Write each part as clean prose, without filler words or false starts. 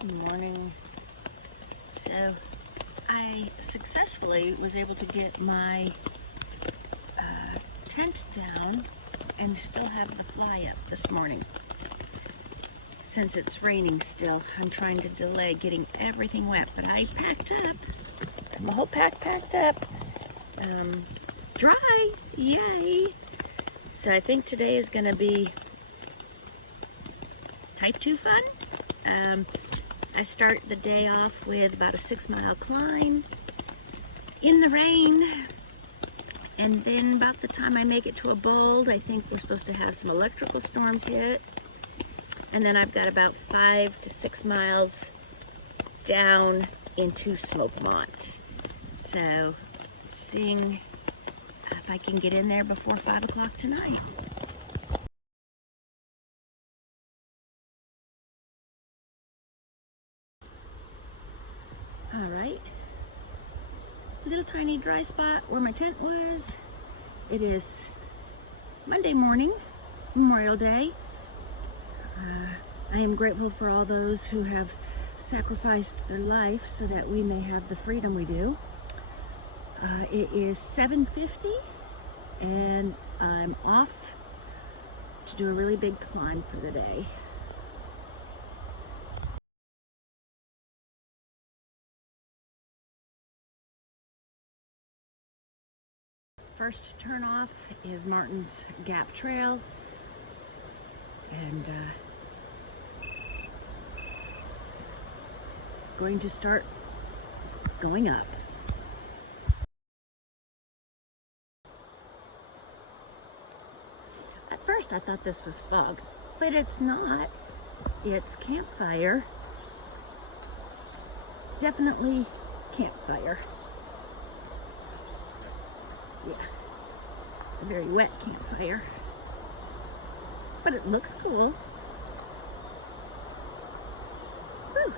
Good morning. So I successfully was able to get my tent down and still have the fly up this morning. Since it's raining still, I'm trying to delay getting everything wet, but I packed up. Got my whole pack packed up. Dry, yay! So I think today is gonna be type 2 fun. I start the day off with about a 6-mile climb in the rain, and then about the time I make it to a bold, I think we're supposed to have some electrical storms hit, and then I've got about 5 to 6 miles down into Smokemont. So seeing if I can get in there before 5 o'clock tonight. Alright, little tiny dry spot where my tent was. It is Monday morning, Memorial Day. I am grateful for all those who have sacrificed their life so that we may have the freedom we do. It is 7:50 and I'm off to do a really big climb for the day. First turn off is Martin's Gap Trail, and going to start going up. At first I thought this was fog, but it's not. It's campfire. Definitely campfire. Yeah, a very wet campfire, but it looks cool. Whew.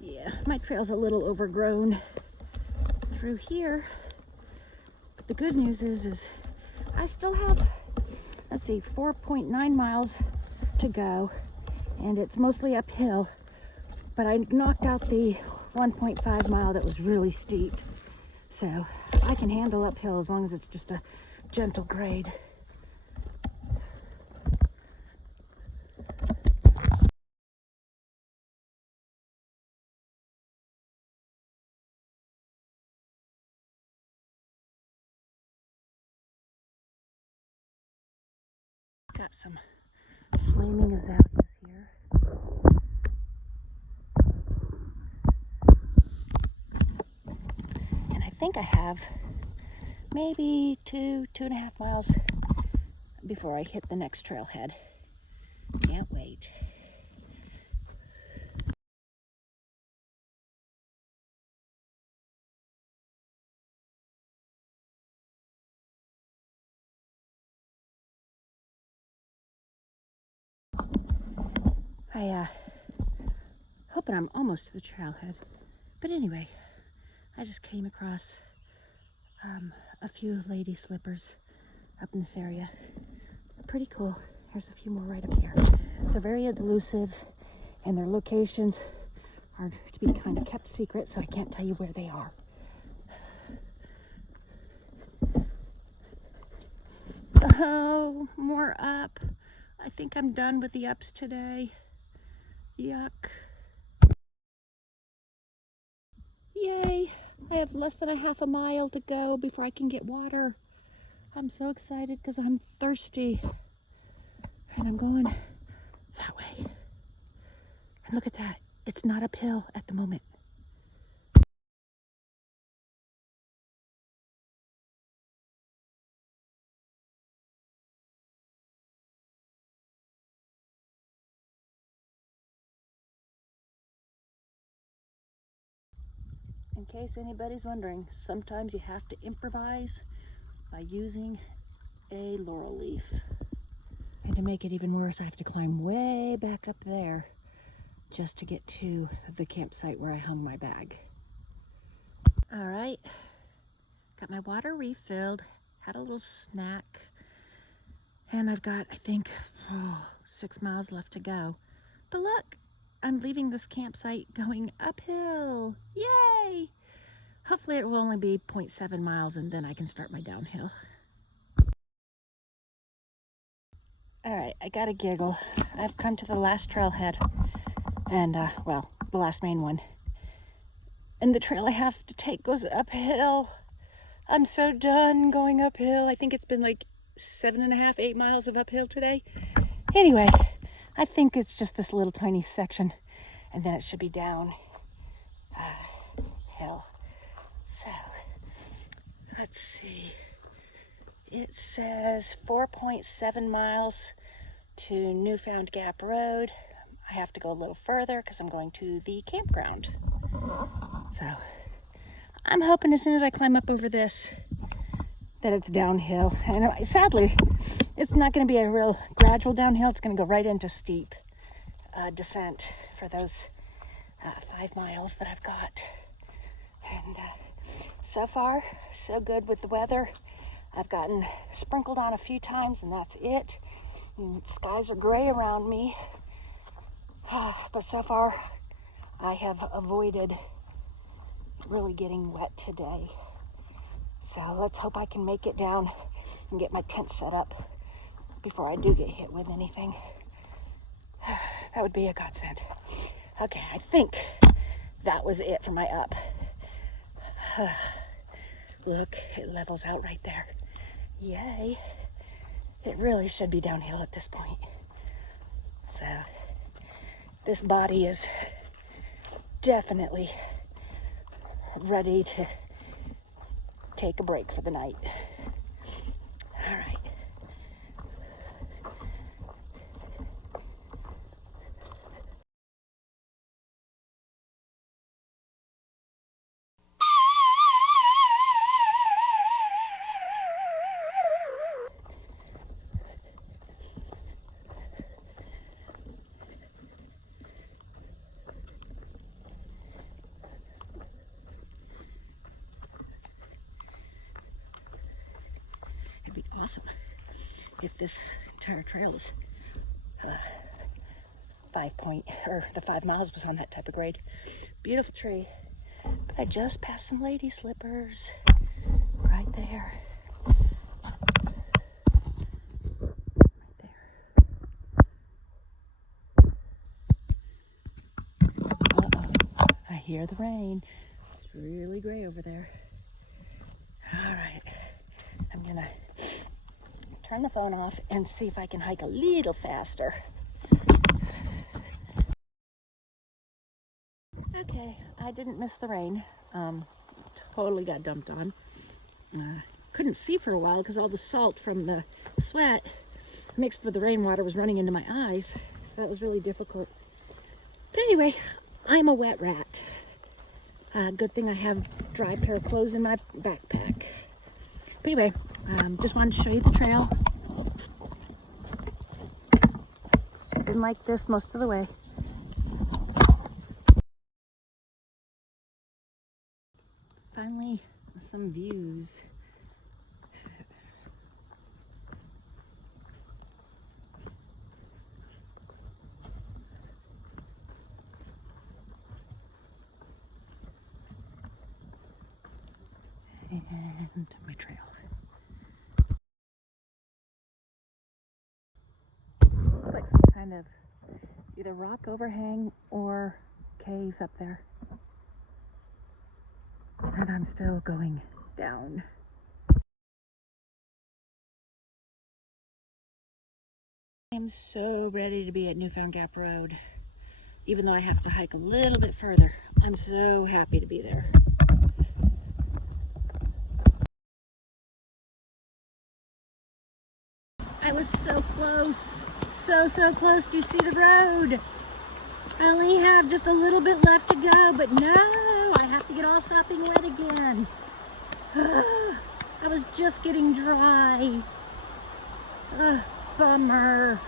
Yeah, my trail's a little overgrown through here, but the good news is I still have, let's see, 4.9 miles to go, and it's mostly uphill, but I knocked out the 1.5 mile that was really steep, so I can handle uphill as long as it's just a gentle grade. Got some flaming azaleas here. And I think I have maybe 2.5 miles before I hit the next trailhead. Can't wait. Hoping I'm almost to the trailhead. But anyway, I just came across a few lady slippers up in this area. Pretty cool. There's a few more right up here. They're very elusive, and their locations are to be kind of kept secret, so I can't tell you where they are. Oh, more up. I think I'm done with the ups today. Yuck. Yay! I have less than a half a mile to go before I can get water. I'm so excited because I'm thirsty. And I'm going that way. And look at that. It's not uphill at the moment. In case anybody's wondering, sometimes you have to improvise by using a laurel leaf. And to make it even worse, I have to climb way back up there just to get to the campsite where I hung my bag. All right, got my water refilled, had a little snack, and I've got, I think, 6 miles left to go. But look, I'm leaving this campsite going uphill. Yay! Hopefully it will only be 0.7 miles and then I can start my downhill. All right, I got a giggle. I've come to the last trailhead and, well, the last main one. And the trail I have to take goes uphill. I'm so done going uphill. I think it's been like 7.5, 8 miles of uphill today. Anyway, I think it's just this little tiny section and then it should be down hill. So, let's see. It says 4.7 miles to Newfound Gap Road. I have to go a little further because I'm going to the campground. So, I'm hoping as soon as I climb up over this that it's downhill. And sadly, it's not going to be a real gradual downhill. It's going to go right into steep descent for those 5 miles that I've got. And so far, so good with the weather. I've gotten sprinkled on a few times and that's it. And skies are gray around me. But so far, I have avoided really getting wet today. So let's hope I can make it down and get my tent set up before I do get hit with anything. That would be a godsend. Okay, I think that was it for my up. Look, it levels out right there. Yay. It really should be downhill at this point. So this body is definitely ready to take a break for the night. All right. It'd be awesome if this entire trail is 5 miles was on that type of grade. Beautiful tree. But I just passed some lady slippers right there. Right there. Uh-oh. I hear the rain. It's really gray over there. All right. I'm gonna turn the phone off and see if I can hike a little faster. Okay, I didn't miss the rain. Totally got dumped on. Couldn't see for a while because all the salt from the sweat mixed with the rainwater was running into my eyes. So that was really difficult. But anyway, I'm a wet rat. Good thing I have a dry pair of clothes in my backpack. But anyway, just wanted to show you the trail. It's been like this most of the way. Finally, some views. And my trail. Looks like some kind of either rock overhang or cave up there. And I'm still going down. I am so ready to be at Newfound Gap Road. Even though I have to hike a little bit further, I'm so happy to be there. I was so close. So close. Do you see the road? I only have just a little bit left to go, but no, I have to get all sopping wet again. I was just getting dry. Bummer.